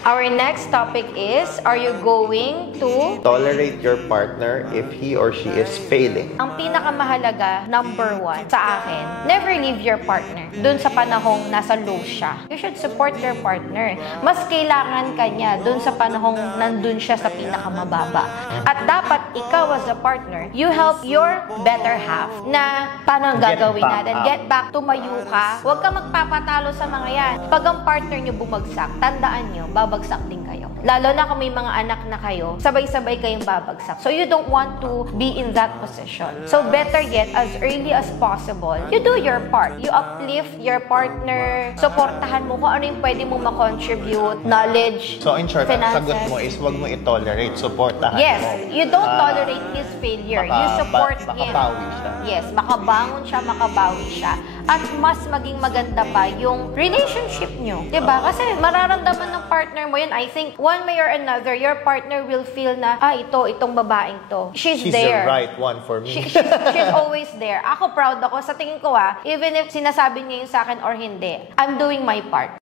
Our next topic is, are you going to tolerate your partner if he or she is failing? Ang pinakamahalaga, number 1, sa akin, never leave your partner. Dun sa panahong nasa low siya. You should support your partner. Mas kailangan kanya dun sa panahong nandun siya sa pinakamababa. At dapat ikaw as a partner, you help your better half na paano ang gagawin natin. Get back, tumayo ka. Huwag ka magpapatalo sa mga yan. Pag ang partner nyo bumagsak, tandaan nyo, babagsak din kayo. Lalo na kung may mga anak na kayo, sabay-sabay kayong babagsak. So you don't want to be in that position. So better yet, as early as possible, you do your part. You uplift your partner, supportahan mo kung ano yung pwede mo ma-contribute, knowledge, So in short, ang finances. sagot mo is huwag mo i-tolerate, supportahan mo. Yes, you don't tolerate his failure. You support him. Makabawi siya. Yes, makabangon siya, makabawi siya. At mas maging maganda pa yung relationship nyo. Diba? Kasi mararamdaman ng partner mo yun. I think one way or another, your partner will feel na, itong babaeng to. She's there. the right one for me. She's always there. Ako proud ako. Sa tingin ko even if sinasabi niya yun sa akin or hindi, I'm doing my part.